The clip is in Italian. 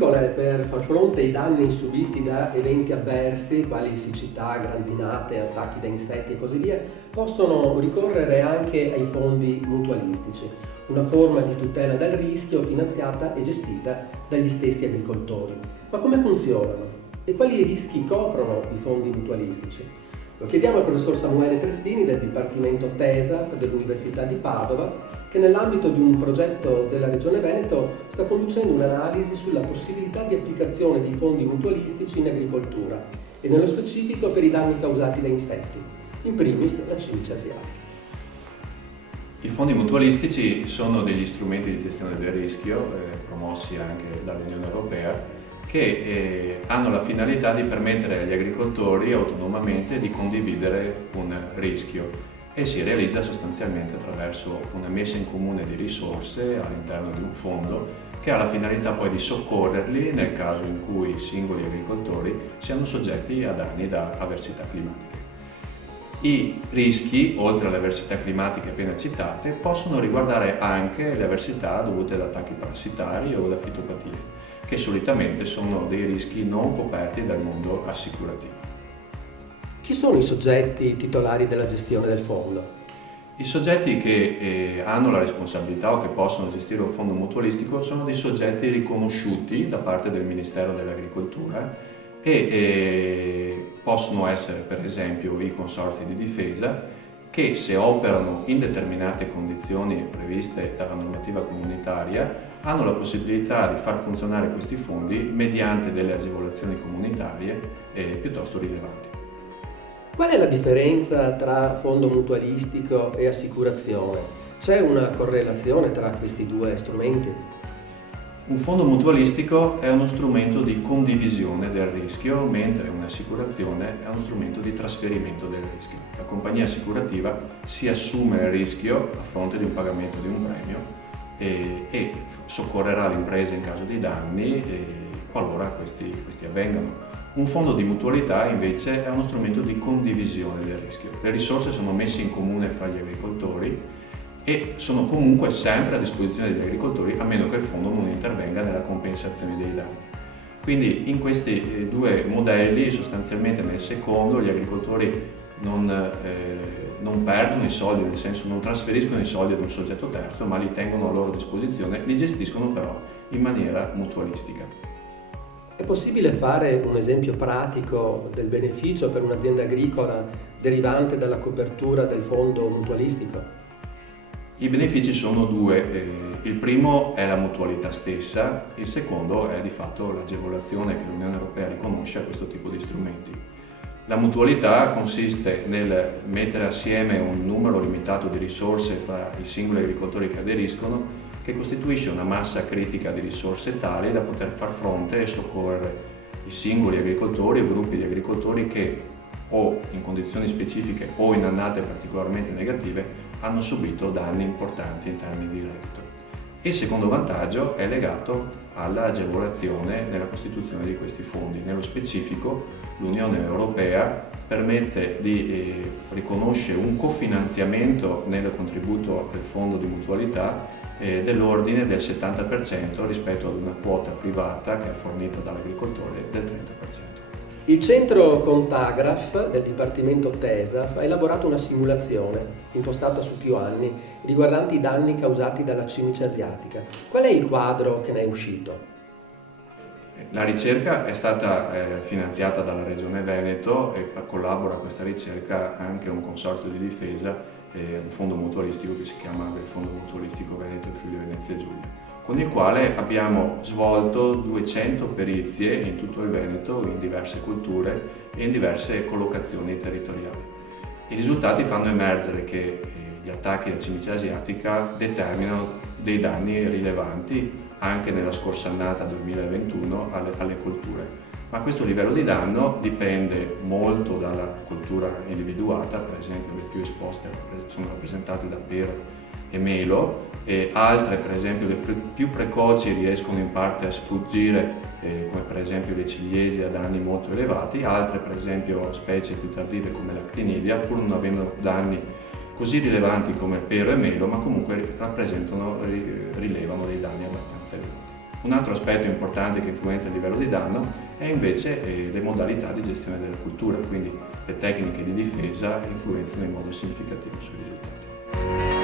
agricole, per far fronte ai danni subiti da eventi avversi, quali siccità, grandinate, attacchi da insetti e così via, possono ricorrere anche ai fondi mutualistici, una forma di tutela dal rischio finanziata e gestita dagli stessi agricoltori. Ma come funzionano? E quali rischi coprono i fondi mutualistici? Lo chiediamo al professor Samuele Trestini del Dipartimento TESAF dell'Università di Padova, che nell'ambito di un progetto della Regione Veneto sta conducendo un'analisi sulla possibilità di applicazione di fondi mutualistici in agricoltura e nello specifico per i danni causati da insetti, in primis la cimice asiatica. I fondi mutualistici sono degli strumenti di gestione del rischio promossi anche dall'Unione Europea che hanno la finalità di permettere agli agricoltori autonomamente di condividere un rischio e si realizza sostanzialmente attraverso una messa in comune di risorse all'interno di un fondo che ha la finalità poi di soccorrerli nel caso in cui i singoli agricoltori siano soggetti a danni da avversità climatiche. I rischi, oltre alle avversità climatiche appena citate, possono riguardare anche le avversità dovute ad attacchi parassitari o da fitopatie, che solitamente sono dei rischi non coperti dal mondo assicurativo. Chi sono i soggetti titolari della gestione del fondo? I soggetti che hanno la responsabilità o che possono gestire un fondo mutualistico sono dei soggetti riconosciuti da parte del Ministero dell'Agricoltura e possono essere per esempio i consorzi di difesa che, se operano in determinate condizioni previste dalla normativa comunitaria, hanno la possibilità di far funzionare questi fondi mediante delle agevolazioni comunitarie piuttosto rilevanti. Qual è la differenza tra fondo mutualistico e assicurazione? C'è una correlazione tra questi due strumenti? Un fondo mutualistico è uno strumento di condivisione del rischio, mentre un'assicurazione è uno strumento di trasferimento del rischio. La compagnia assicurativa si assume il rischio a fronte di un pagamento di un premio e soccorrerà l'impresa in caso di danni qualora questi avvengano. Un fondo di mutualità invece è uno strumento di condivisione del rischio. Le risorse sono messe in comune fra gli agricoltori e sono comunque sempre a disposizione degli agricoltori a meno che il fondo non intervenga nella compensazione dei danni. Quindi in questi due modelli, sostanzialmente nel secondo, gli agricoltori non perdono i soldi, nel senso non trasferiscono i soldi ad un soggetto terzo, ma li tengono a loro disposizione, li gestiscono però in maniera mutualistica. È possibile fare un esempio pratico del beneficio per un'azienda agricola derivante dalla copertura del fondo mutualistico? I benefici sono due, il primo è la mutualità stessa, il secondo è di fatto l'agevolazione che l'Unione Europea riconosce a questo tipo di strumenti. La mutualità consiste nel mettere assieme un numero limitato di risorse fra i singoli agricoltori che aderiscono, che costituisce una massa critica di risorse tali da poter far fronte e soccorrere i singoli agricoltori o gruppi di agricoltori che o in condizioni specifiche o in annate particolarmente negative hanno subito danni importanti in termini di reddito. Il secondo vantaggio è legato all'agevolazione nella costituzione di questi fondi. Nello specifico, l'Unione Europea riconosce un cofinanziamento nel contributo del fondo di mutualità dell'ordine del 70% rispetto ad una quota privata che è fornita dall'agricoltore del 30%. Il centro Contagraf del Dipartimento TESAF ha elaborato una simulazione, impostata su più anni, riguardante i danni causati dalla cimice asiatica. Qual è il quadro che ne è uscito? La ricerca è stata finanziata dalla Regione Veneto e collabora a questa ricerca anche un consorzio di difesa, un fondo mutualistico che si chiama il Fondo Mutualistico Veneto e Friuli Venezia Giulia, con il quale abbiamo svolto 200 perizie in tutto il Veneto, in diverse culture e in diverse collocazioni territoriali. I risultati fanno emergere che gli attacchi alla cimice asiatica determinano dei danni rilevanti anche nella scorsa annata 2021 alle colture. Ma questo livello di danno dipende molto dalla coltura individuata, per esempio le più esposte sono rappresentate da pero e melo, e altre, per esempio le più precoci, riescono in parte a sfuggire, come per esempio le ciliegie, a danni molto elevati, altre per esempio specie più tardive come l'actinidia, pur non avendo danni così rilevanti come pero e melo, ma comunque rilevano dei danni abbastanza elevati. Un altro aspetto importante che influenza il livello di danno è invece le modalità di gestione della cultura, quindi le tecniche di difesa influenzano in modo significativo sui risultati.